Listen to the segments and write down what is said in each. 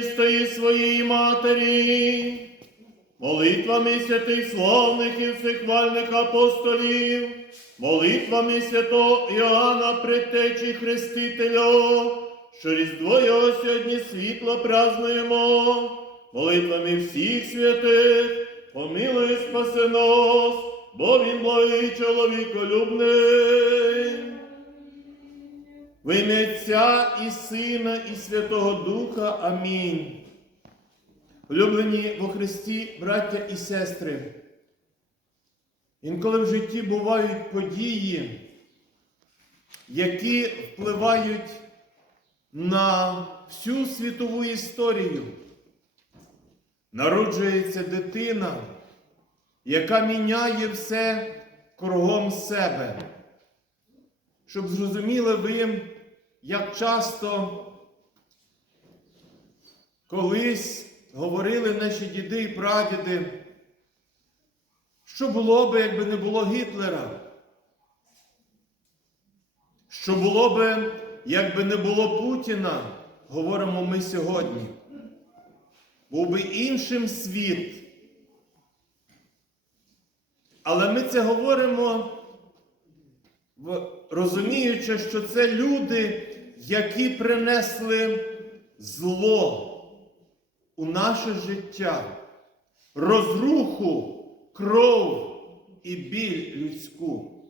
Христої своєї Матері, молитвами святих славних і всехвальних апостолів, молитвами святого Іоанна Предтечі Хрестителя, що Різдво Його сьогодні світло празнуємо, молитвами всіх святих, помилуй спаси нас, бо він благий чоловіколюбний. В ім'я Отця і Сина, і Святого Духа. Амінь. Улюблені во Христі, браття і сестри. Інколи в житті бувають події, які впливають на всю світову історію. Народжується дитина, яка міняє все кругом себе. Щоб зрозуміли ви, як часто колись говорили наші діди і прадіди, що було би, якби не було Гітлера? Що було би, якби не було Путіна, говоримо ми сьогодні. Був би іншим світ. Але ми це говоримо розуміючи, що це люди, які принесли зло у наше життя, розруху, кров і біль людську.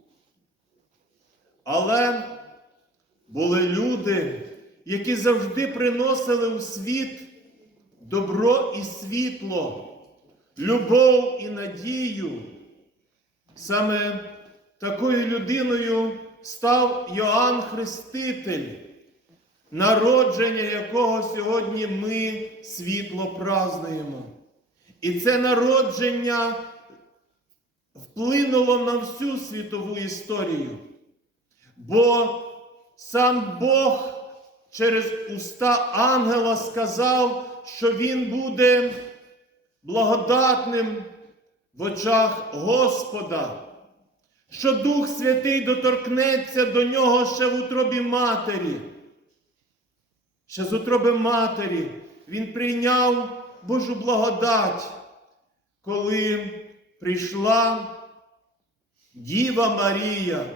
Але були люди, які завжди приносили у світ добро і світло, любов і надію. Саме такою людиною став Йоанн Хреститель, народження якого сьогодні ми світло празнуємо. І це народження вплинуло на всю світову історію. Бо сам Бог через уста ангела сказав, що він буде благодатним в очах Господа що Дух Святий доторкнеться до нього ще в утробі матері. Ще з утроби матері він прийняв Божу благодать, коли прийшла Діва Марія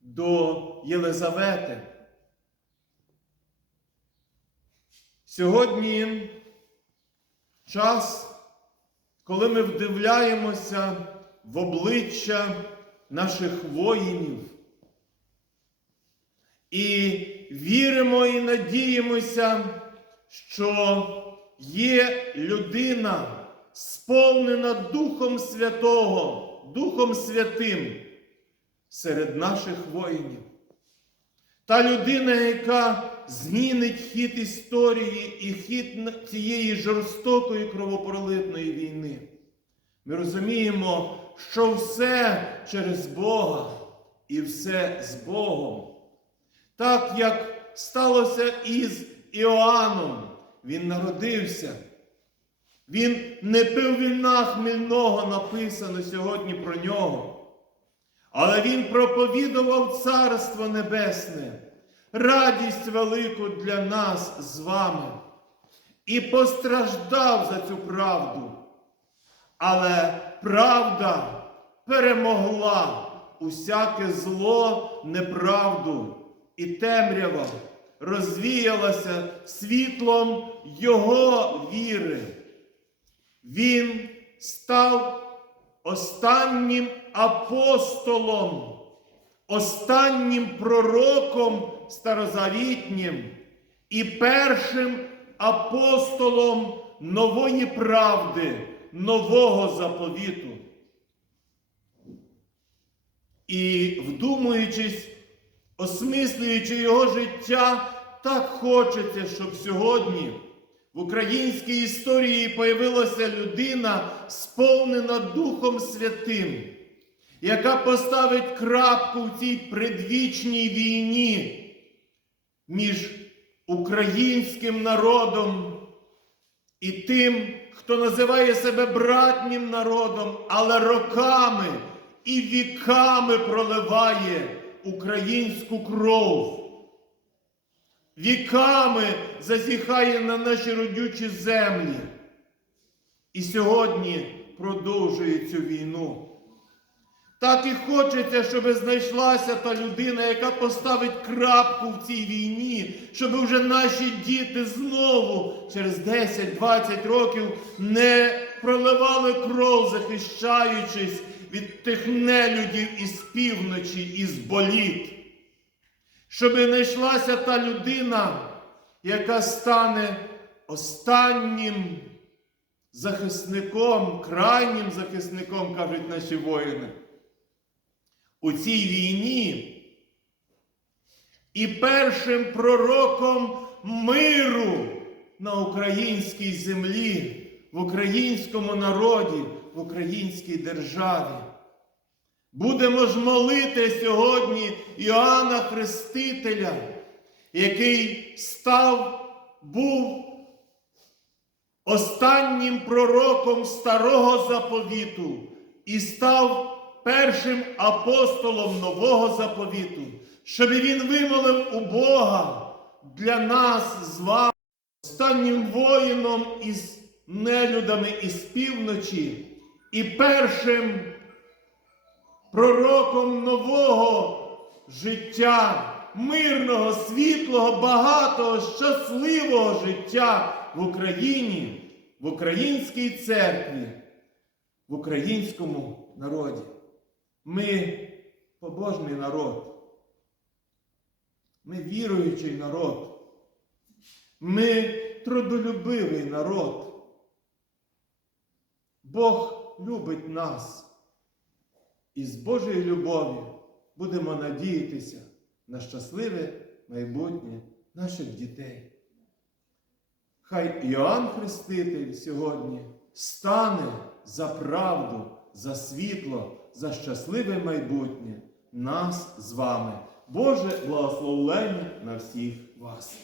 до Єлизавети. Сьогодні час, коли ми вдивляємося в обличчя наших воїнів. І віримо і надіємося, що є людина, сповнена Духом Святого, Духом Святим серед наших воїнів. Та людина, яка змінить хід історії і хід цієї жорстокої кровопролитної війни. Ми розуміємо, що все через Бога і все з Богом. Так як сталося із Іоанном, він народився. Він не пив вільна хмільного, написано сьогодні про нього. Але він проповідував Царство Небесне, радість велику для нас з вами. І постраждав за цю правду. Але правда перемогла усяке зло, неправду і темрява розвіялася світлом Його віри. Він став останнім апостолом, останнім пророком старозавітнім і першим апостолом нової правди нового заповіту. І, вдумуючись, осмислюючи його життя, так хочеться, щоб сьогодні в українській історії появилася людина, сповнена Духом Святим, яка поставить крапку в цій предвічній війні між українським народом і тим, хто називає себе братнім народом, але роками і віками проливає українську кров. віками зазіхає на наші родючі землі. І сьогодні продовжує цю війну. Так і хочеться, щоб знайшлася та людина, яка поставить крапку в цій війні, щоб вже наші діти знову через 10-20 років не проливали кров, захищаючись від тих нелюдів із півночі, із боліт. Щоб знайшлася та людина, яка стане останнім захисником, крайнім захисником, кажуть наші воїни у цій війні і першим пророком миру на українській землі, в українському народі, в українській державі. Будемо ж молити сьогодні Іоанна Хрестителя, який став, був останнім пророком старого заповіту і став першим апостолом нового заповіту, щоб він вимолив у Бога для нас з вами, останнім воїном із нелюдами із півночі і першим пророком нового життя, мирного, світлого, багатого, щасливого життя в Україні, в українській церкві, в українському народі. Ми побожний народ. Ми віруючий народ. Ми трудолюбивий народ. Бог любить нас. І з Божої любові будемо надіятися на щасливе майбутнє наших дітей. Хай Іоанн Хреститель сьогодні стане за правду, за світло, за щасливе майбутнє нас з вами. Боже благословлення на всіх вас.